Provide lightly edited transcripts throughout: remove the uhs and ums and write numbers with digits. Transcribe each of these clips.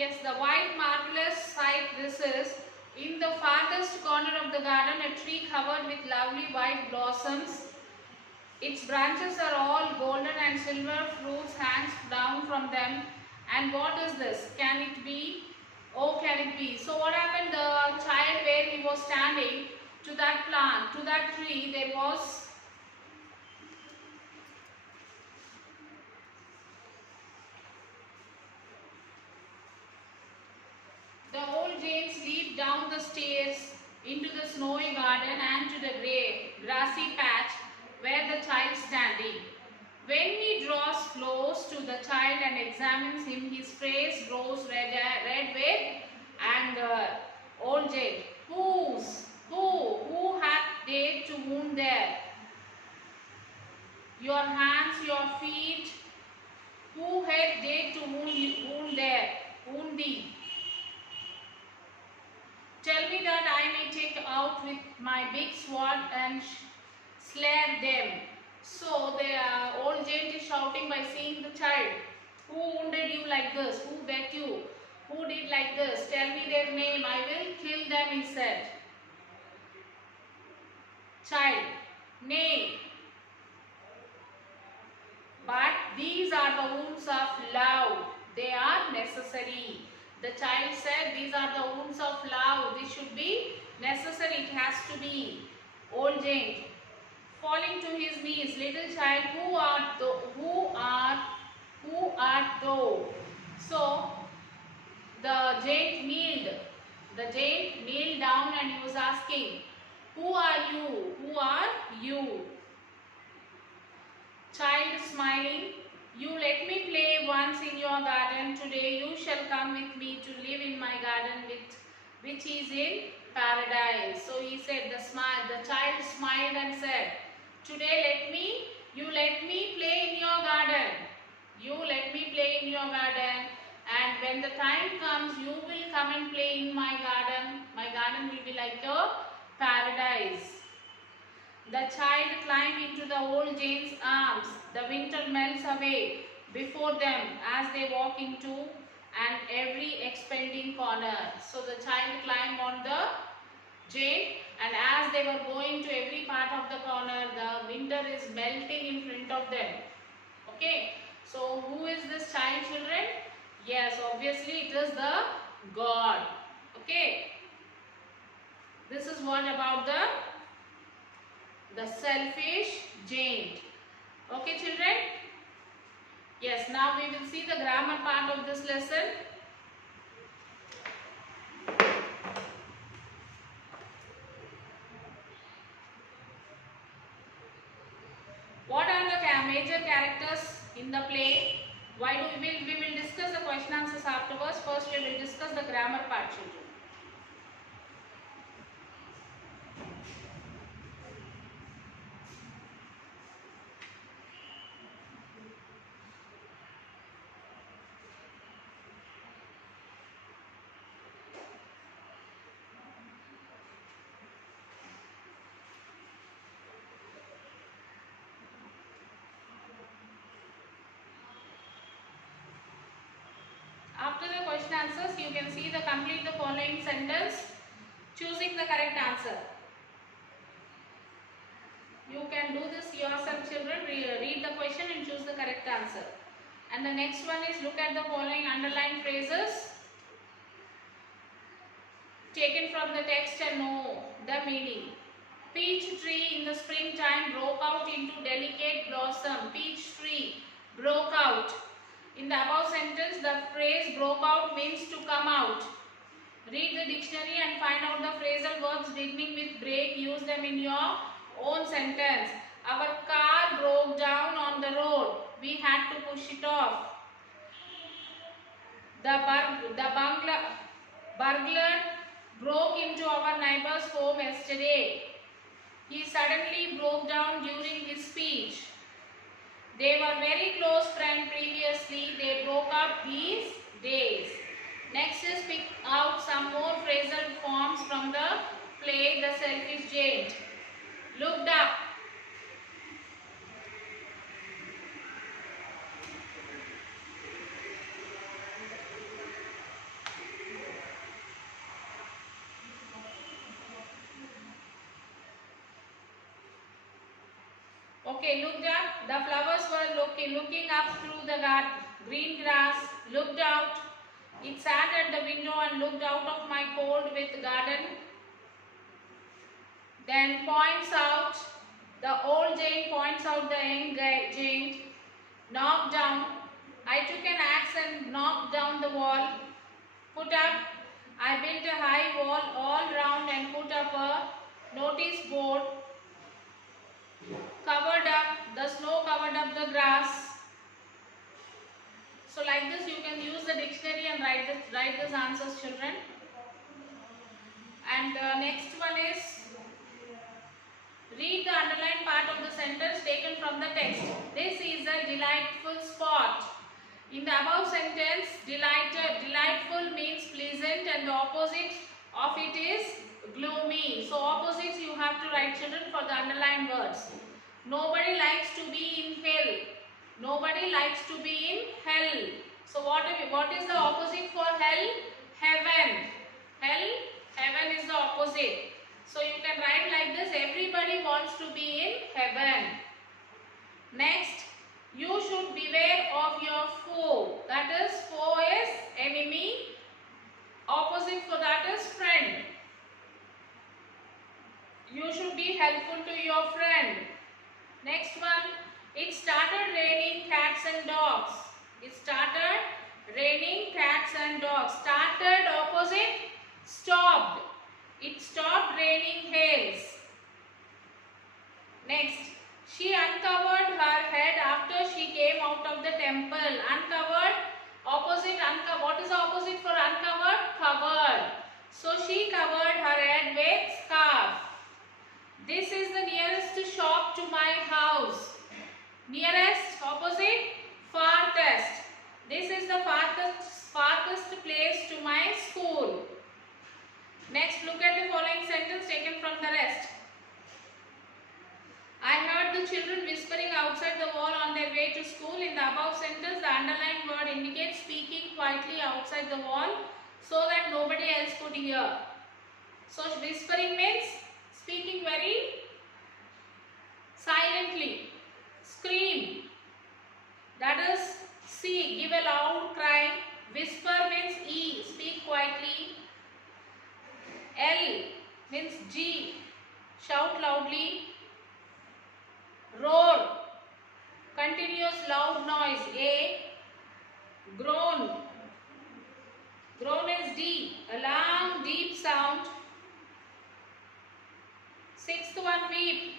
Yes, the white marvelous sight this is. In the farthest corner of the garden, a tree covered with lovely white blossoms. Its branches are all golden and silver fruits hangs down from them. And what is this? Can it be? Oh, can it be? So what happened? The child where he was standing, to that plant, to that tree, there was the old James leaped down the stairs into the snowy garden and to the grey, grassy patch where the child standing. When he draws close to the child and examines him, his face grows red with anger. Old James, who hath dared to wound there? Your hands, your feet, who hath dared to wound there? Wound thee. Tell me that I may take out with my big sword and slay them. So the old giant is shouting by seeing the child. Who wounded you like this? Who beat you? Who did like this? Tell me their name. I will kill them, he said. Child, nay. But these are the wounds of love. They are necessary. The child said, these are the wounds of love. This should be necessary. It has to be. Old giant, falling to his knees, little child, who art thou? Who art thou? So the giant kneeled. The giant kneeled down and he was asking, who are you? Who are you? Child smiling, you let me play once in your garden. Today you shall come with me to live in my garden which is in paradise. So he said, the child smiled and said, today you let me play in your garden. You let me play in your garden, and when the time comes, you will come and play in my garden. My garden will be like your paradise. The child climbed into the old giant's arms. The winter melts away before them as they walk into and every expanding corner. So the child climbed on the giant, and as they were going to every part of the corner, the winter is melting in front of them. Okay. So who is this child, children? Yes, obviously it is the God. Okay. This is what about the selfish giant. Okay, children? Yes, now we will see the grammar part of this lesson. What are the major characters in the play? We will discuss the question answers afterwards. First we will discuss the grammar part, children. After the question answers, you can see the complete the following sentence, choosing the correct answer. You can do this yourself, children. Read the question and choose the correct answer. And the next one is, look at the following underlined phrases taken from the text and know the meaning. Peach tree in the springtime broke out into delicate blossom. Peach tree broke out. In the above sentence, the phrase broke out means to come out. Read the dictionary and find out the phrasal verbs beginning with break. Use them in your own sentence. Our car broke down on the road. We had to push it off. The burglar broke into our neighbor's home yesterday. He suddenly broke down during his speech. They were very close friends previously. They broke up these days. Next is pick out some more phrasal forms from the play The Selfish Giant. Looked up. Okay, looked up. The flowers were looking up through the green grass. Looked out. It sat at the window and looked out of my cold with garden. Then points out, the old Jane points out the young Jane. Knocked down. I took an axe and knocked down the wall. Put up. I built a high wall all round and put up a notice board. Covered up. The snow covered up the grass. So like this you can use the dictionary and write these answers, children. And the next one is read the underlined part of the sentence taken from the text. This is a delightful spot. In the above sentence, delightful means pleasant and the opposite of it is gloomy. So opposites you have to write, children, for the underlined words. Nobody likes to be in hell. Nobody likes to be in hell. So what is the opposite for hell? Heaven. Hell, heaven is the opposite. So you can write like this, everybody wants to be in heaven. Next, you should beware of your foe. That is, foe is enemy. Opposite for that is friend. You should be helpful to your friend. Next one, it started raining cats and dogs. It started raining cats and dogs. Started opposite, stopped. It stopped raining hails. Next, she uncovered her head after she came out of the temple. Uncovered, opposite, what is the opposite for uncovered? Covered. So she covered her head with scarf. This is the nearest shop to my house. Nearest, opposite, farthest. This is the farthest place to my school. Next, look at the following sentence taken from the rest. I heard the children whispering outside the wall on their way to school. In the above sentence, the underlined word indicates speaking quietly outside the wall so that nobody else could hear. So, whispering means speaking very silently. Scream, that is see, give a loud cry. Whisper means E, speak quietly. L means G, shout loudly. Roar, continuous loud noise. A, groan, groan is D, a long deep sound. Sixth one, weep,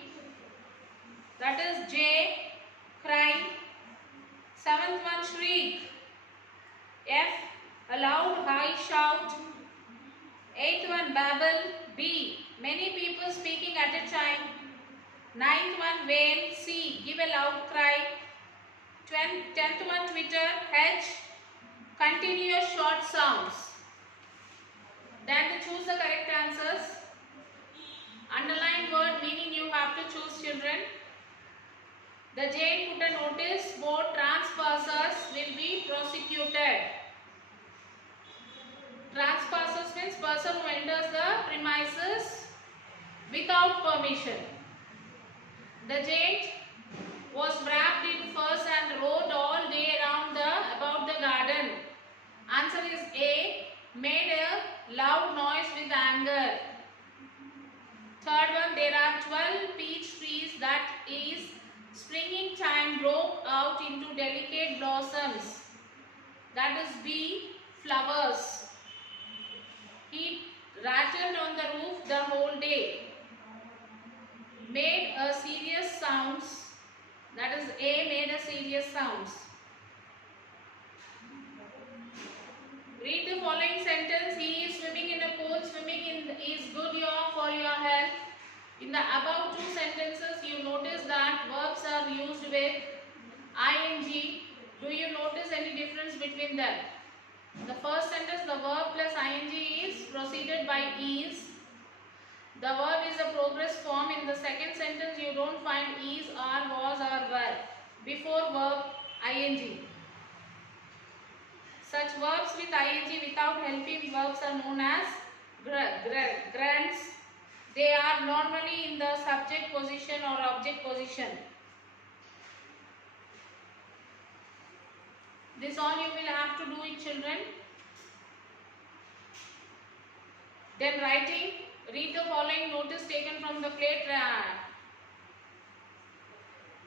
that is J, cry. Seventh one, shriek. F, a loud high shout. Eighth one, babble. B, many people speaking at a time. Ninth one, wail. C, give a loud cry. 10th one, twitter. H, continuous short sounds. Then to choose the correct answers. Underlined word meaning you have to choose, children. The Jane put a notice board, trespassers will be prosecuted. Trespassers means person who enters the premises without permission. The Jane was wrapped in furs and rode all day around about the garden. Answer is A, made a loud noise with anger. Third one, there are 12 peach trees that is springing time broke out into delicate blossoms. That is B, flowers. He rattled on the roof the whole day. Made a serious sounds. That is A, made a serious sounds. Read the following sentence. He is swimming in a pool. Swimming is good for your health. In the above two sentences, you notice that verbs are used with ing. Do you notice any difference between them? The first sentence, the verb plus ing is preceded by is. The verb is a progress form. In the second sentence, you don't find is, are, was or were before verb ing. Such verbs with ing without helping verbs are known as grunts. They are normally in the subject position or object position. This all you will have to do it, children. Then writing, read the following notice taken from the plate.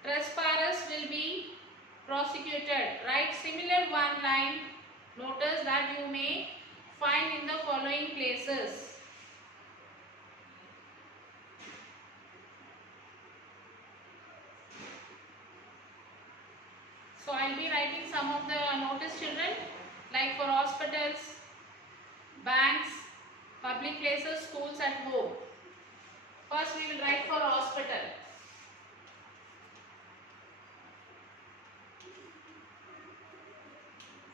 Trespassers will be prosecuted. Write similar one-line notice that you may find in the following places. So I'll be writing some of the notice, children, like for hospitals, banks, public places, schools and home. First we will write for hospital.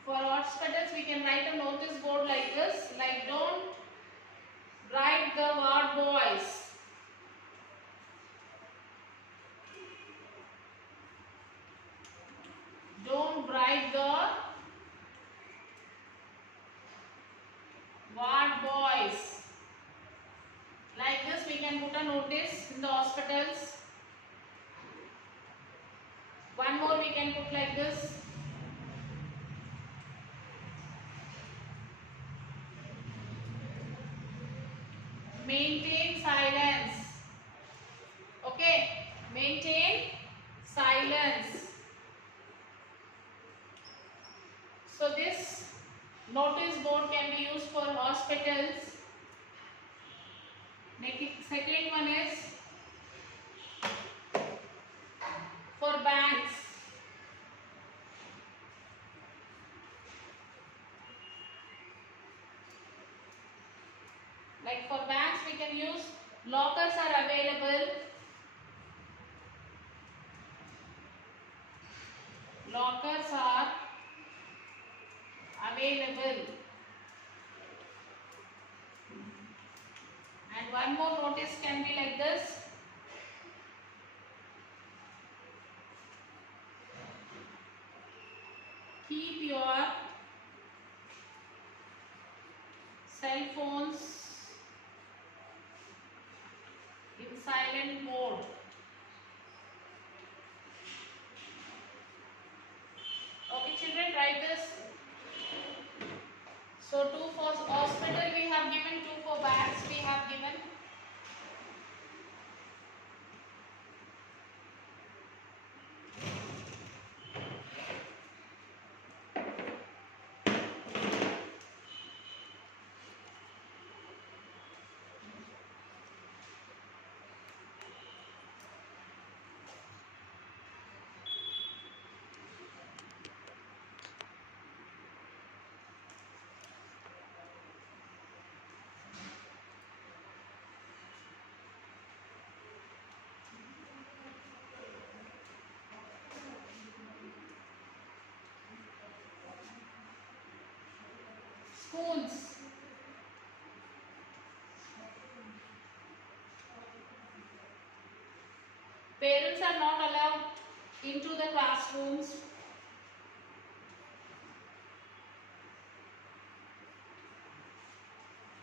For hospitals we can write a notice board like this, like don't bribe the ward boys. Don't bribe the ward boys. Like this we can put a notice in the hospitals. One more we can put like this. Maintain silence. Okay, maintain silence. So this notice board can be used for hospitals. Second one is for banks. Like for banks we can use lockers are available. Lockers are available. And one more notice can be like this. Keep your cell phones in silent mode. Okay, children, write this. So 2 for hospital we have given, 2 for banks we have given. Schools. Parents are not allowed into the classrooms.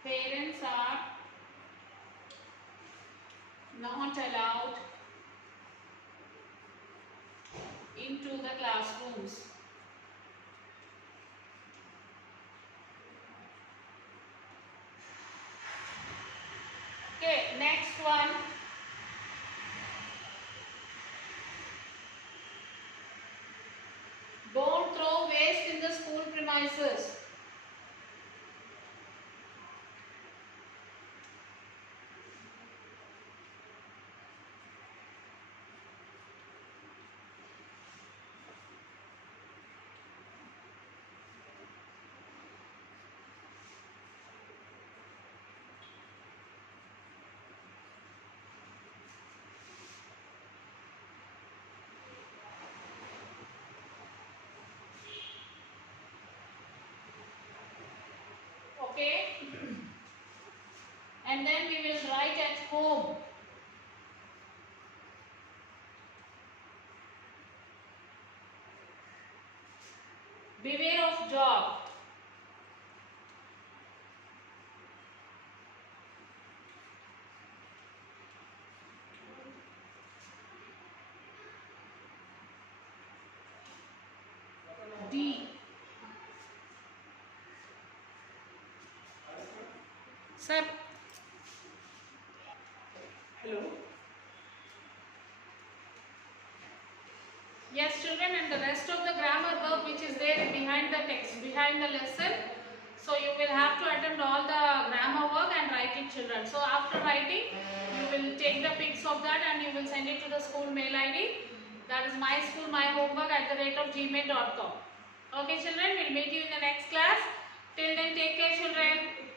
Parents are not allowed into the classrooms. Okay, next one. Don't throw waste in the school premises. Okay, and then we will write at home. Beware of dog. D. Sir. Hello. Yes, children, and the rest of the grammar work which is there behind the text, behind the lesson. So you will have to attempt all the grammar work and write it, children. So after writing, you will take the pics of that and you will send it to the school mail ID. That is myschoolmyhomework@gmail.com. Okay, children, we'll meet you in the next class. Till then, take care, children.